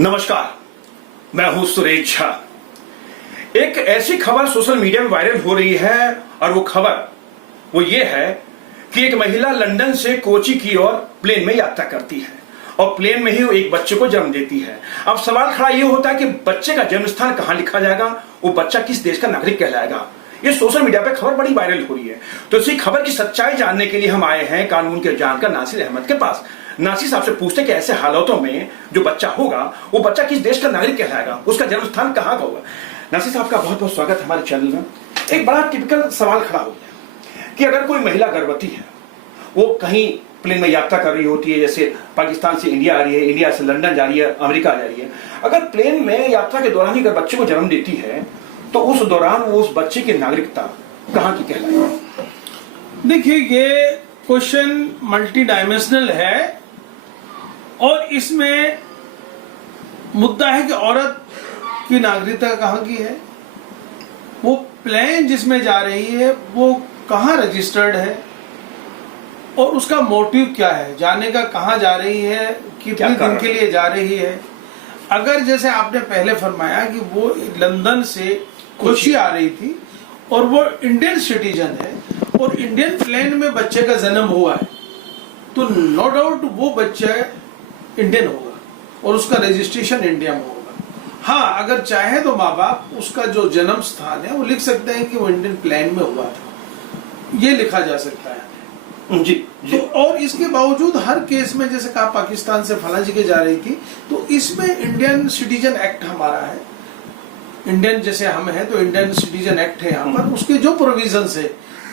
नमस्कार, मैं हूं सुरेश झा। एक ऐसी खबर सोशल मीडिया में वायरल हो रही है और वो ये है कि एक महिला लंदन से कोची की ओर प्लेन में यात्रा करती है और प्लेन में ही वो एक बच्चे को जन्म देती है। अब सवाल खड़ा ये होता है कि बच्चे का जन्म स्थान कहां लिखा जाएगा, वो बच्चा किस देश का नागरिक कहलाएगा। ये सोशल मीडिया पे खबर बड़ी वायरल हो रही है, तो इसी खबर की सच्चाई जानने के लिए हम आए हैं कानून के जानकार नासिर अहमद के पास। नासिर साहब से पूछते हैं कि ऐसे हालातों में जो बच्चा होगा वो बच्चा किस देश का नागरिक कहलाएगा, उसका जन्म स्थान कहाँ का होगा। नासिर साहब का बहुत बहुत स्वागत है हमारे चैनल में। एक बड़ा टिपिकल सवाल खड़ा हो गया कि अगर कोई महिला गर्भवती है, वो कहीं प्लेन में यात्रा कर रही होती है, जैसे पाकिस्तान से इंडिया आ रही है, इंडिया से लंदन जा रही है, अमेरिका जा रही है, अगर प्लेन में यात्रा के दौरान ही अगर बच्चे को जन्म देती है तो उस दौरान वो उस बच्चे की नागरिकता कहाँ की कहलाएगी। देखिए, ये क्वेश्चन मल्टी डायमेंशनल है और इसमें मुद्दा है कि औरत की नागरिकता कहाँ की है, वो प्लेन जिसमें जा रही है वो कहाँ रजिस्टर्ड है और उसका मोटिव क्या है, जाने का कहाँ जा रही है, कितने दिन के लिए जा रही है। अगर जैसे आपने पहले फरमाया कि वो लंदन से कोची आ रही थी और वो इंडियन सिटीजन है और इंडियन प्लेन में बच्चे का जन्म हुआ है, तो नो डाउट वो बच्चा इंडियन होगा और उसका रजिस्ट्रेशन इंडिया में होगा। हाँ, अगर चाहे तो माँ बाप उसका जो जन्म स्थान है वो लिख सकते हैं कि वो इंडियन प्लेन में हुआ था, ये लिखा जा सकता है जी। तो और इसके बावजूद हर केस में जैसे कहा पाकिस्तान से फला जगह जा रही थी, तो इसमें इंडियन सिटीजन एक्ट हमारा है, इंडियन जैसे हम हैं तो इंडियन सिटीजन एक्ट है यहाँ पर, उसके जो प्रोविजंस है,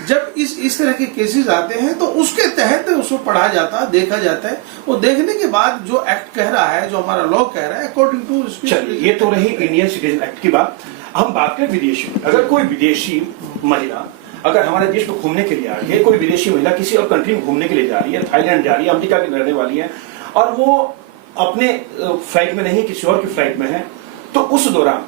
जब इस तरह के केसेस आते हैं तो उसके तहत उसको पढ़ा जाता है, देखा जाता है, वो देखने के बाद जो एक्ट कह रहा है, जो हमारा लॉ कह रहा है, अकॉर्डिंग टू। चलिए, ये तो रही इंडियन सिटीजन एक्ट की बात। हम बात करें विदेशी। अगर कोई विदेशी महिला अगर हमारे देश में घूमने के लिए आ रही है, कोई विदेशी महिला किसी और कंट्री में घूमने के लिए जा रही है, थाईलैंड जा रही है, अमेरिका की रहने वाली है और वो अपने फ्लाइट में नहीं किसी और की फ्लाइट में है, तो उस दौरान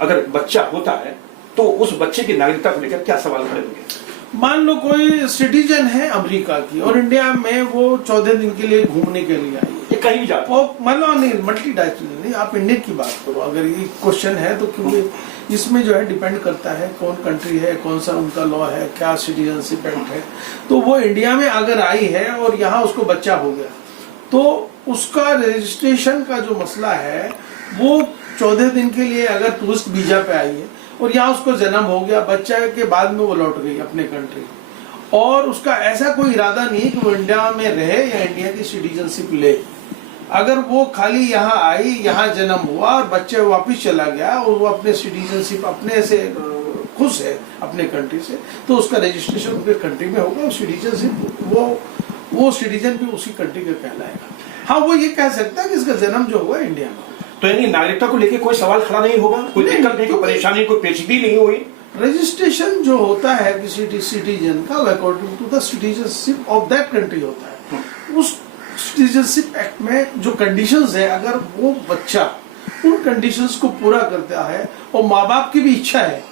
अगर बच्चा होता है तो उस बच्चे की नागरिकता को लेकर क्या सवाल खड़े होंगे। मान लो कोई सिटीजन है अमेरिका की और इंडिया में वो 14 दिन के लिए घूमने के लिए आई है, कहीं भी जाता और मान लो नहीं मल्टी डायमेंशनल नहीं, आप इंडियन की बात करो अगर ये क्वेश्चन है तो, क्योंकि इसमें जो है डिपेंड करता है कौन कंट्री है, कौन सा उनका लॉ है, क्या सिटीजनशिप एक्ट है। तो वो इंडिया में अगर आई है और यहाँ उसको बच्चा हो गया तो उसका रजिस्ट्रेशन का जो मसला है वो 14 दिन के लिए अगर टूरिस्ट वीजा पे आई है और यहाँ उसको जन्म हो गया, बच्चा के बाद में वो लौट गई अपने कंट्री और उसका ऐसा कोई इरादा नहीं कि वो इंडिया में रहे या इंडिया की सिटीजनशिप ले। अगर वो खाली यहाँ आई, यहाँ जन्म हुआ और बच्चे वापिस चला गया और वो अपने सिटीजनशिप अपने से खुश है अपने कंट्री से, तो उसका रजिस्ट्रेशन उनके कंट्री में होगा, सिटीजनशिप वो सिटीजन भी उसी कंट्री का कहलाएगा। हाँ, वो ये कह सकता है कि इसका जन्म जो हुआ इंडिया में। तो यानी नागरिकता को लेकर कोई सवाल खड़ा नहीं होगा, कोई दिक्कत नहीं, कोई परेशानी, कोई पेचीदगी नहीं हुई। रजिस्ट्रेशन जो होता है किसी सिटीजन का according to the citizenship of that country होता है। उस सिटीजनशिप एक्ट में जो कंडीशंस है, अगर वो बच्चा उन कंडीशंस को पूरा करता है और माँ बाप की भी इच्छा है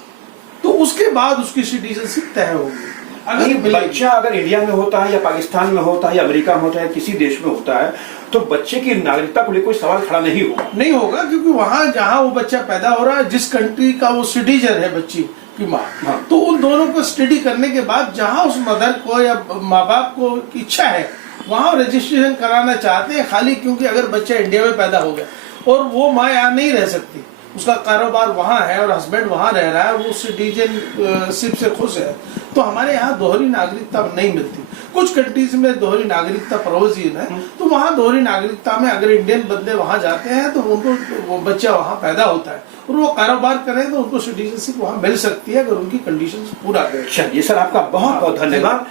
तो उसके बाद उसकी सिटीजनशिप तय होगी। अगर बच्चा अगर इंडिया में होता है या पाकिस्तान में होता है या अमेरिका में होता है, किसी देश में होता है, तो बच्चे की नागरिकता को लेकर कोई सवाल खड़ा नहीं होगा क्योंकि वहां जहां वो बच्चा पैदा हो रहा है, जिस कंट्री का वो सिटीजन है बच्ची की माँ, तो उन दोनों को स्टडी करने के बाद जहां उस मदर को या माँ बाप को इच्छा है वहां रजिस्ट्रेशन कराना चाहते हैं, खाली क्योंकि अगर बच्चा इंडिया में पैदा हो गया और वो माँ यहाँ नहीं रह सकती, उसका कारोबार वहां है और हस्बैंड वहां रह रहा है, वो सिटीजनशिप से खुश है, तो हमारे यहाँ दोहरी नागरिकता नहीं मिलती। कुछ कंट्रीज में दोहरी नागरिकता प्रोविजन है, तो वहाँ दोहरी नागरिकता में अगर इंडियन बंदे वहां जाते हैं तो उनको वो बच्चा वहां पैदा होता है और वो कारोबार करें तो उनको सिटीजनशिप वहां मिल सकती है अगर उनकी कंडीशन पूरा करें। चलिए सर, आपका बहुत बहुत धन्यवाद।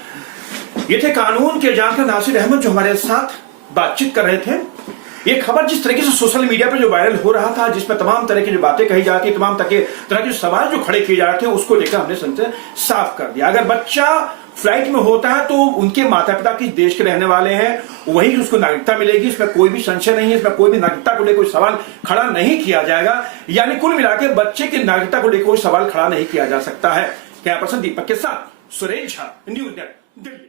ये थे कानून के जानकार नासिर अहमद जो हमारे साथ बातचीत कर रहे थे। ये खबर जिस तरीके से सोशल मीडिया पे जो वायरल हो रहा था, जिसमें तमाम तरह की जो बातें कही जाती, तमाम तरह के सवाल जो खड़े किए जा रहे थे, उसको लेकर हमने संसद साफ कर दिया। अगर बच्चा फ्लाइट में होता है तो उनके माता पिता किस देश के रहने वाले हैं, वही उसको नागरिकता मिलेगी, इसमें कोई भी संशय नहीं है, इसमें कोई भी नागरिकता को लेकर कोई सवाल खड़ा नहीं किया जाएगा। यानी कुल मिलाकर बच्चे की नागरिकता को लेकर कोई सवाल खड़ा नहीं किया जा सकता है। कैमरा पर्सन दीपक के साथ सुरेश झा, न्यूज़ नेट दिल्ली।